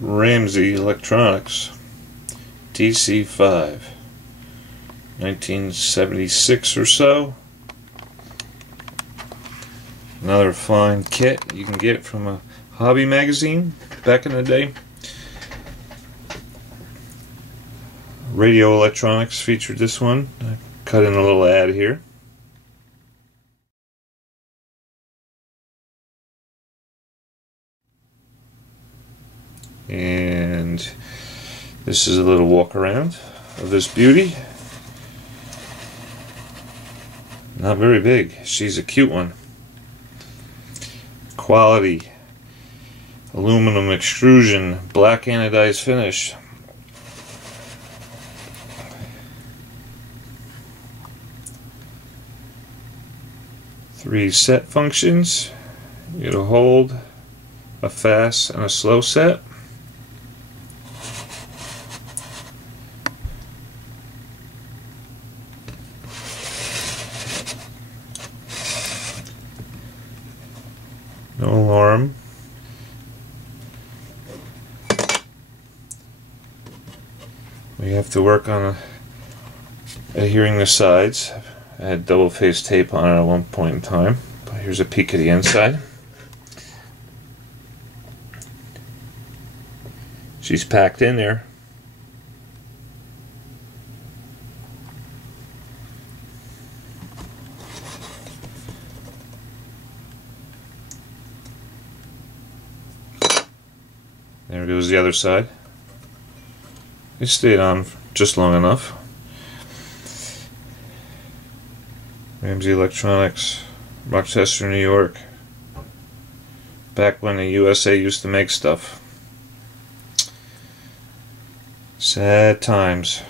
Ramsey Electronics DC-5, 1976 or so. Another fine kit you can get from a hobby magazine back in the day. Radio Electronics featured this one. I cut in a little ad here. And this is a little walk around of this beauty. Not very big. She's a cute one. Quality aluminum extrusion, black anodized finish. Three set functions. You get a hold, a fast, and a slow set. No alarm. We have to work on adhering the sides. I had double face tape on it at one point in time, but here's a peek of the inside. She's packed in there. There goes the other side. It stayed on just long enough. Ramsey Electronics, Rochester, New York. Back when the USA used to make stuff. Sad times.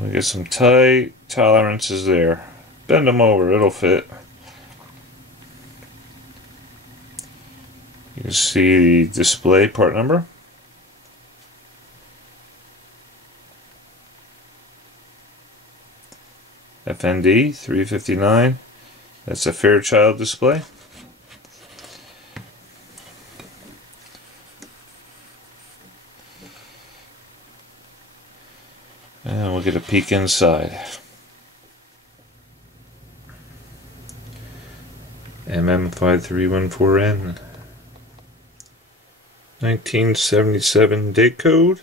We get some tight tolerances there. Bend them over, it'll fit. You can see the display part number. FND 359. That's a Fairchild display. And we'll get a peek inside. MM5314N. 1977 date code.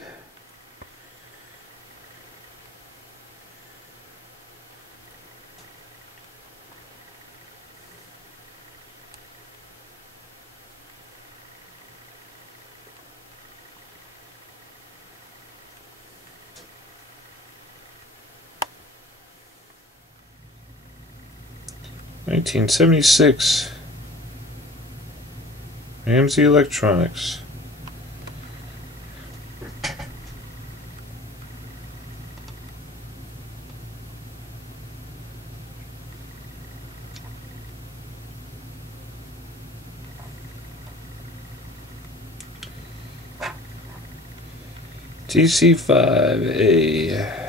(1976) Ramsey Electronics. DC-5A.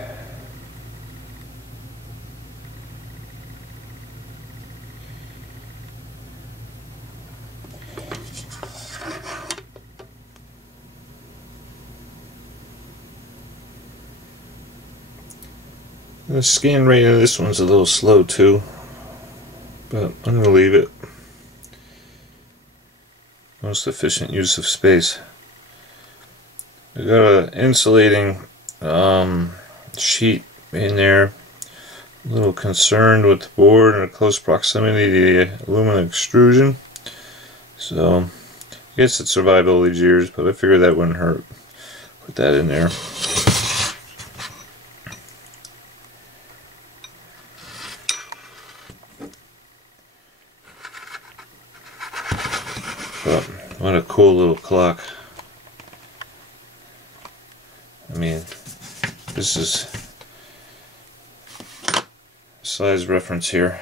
The scan rate of this one's a little slow too, but I'm going to leave it. Most efficient use of space. I got an insulating sheet in there. A little concerned with the board and a close proximity to the aluminum extrusion. So I guess it survived all these years, but I figured that wouldn't hurt. Put that in there. But what a cool little clock. I mean, this is size reference here.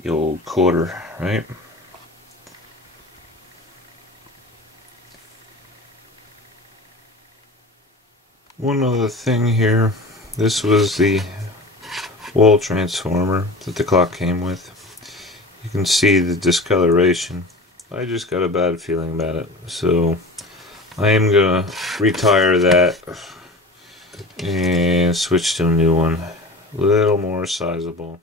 The old quarter, right? One other thing here, this was the wall transformer that the clock came with. You can see the discoloration. I just got a bad feeling about it, so I am gonna retire that and switch to a new one, a little more sizable.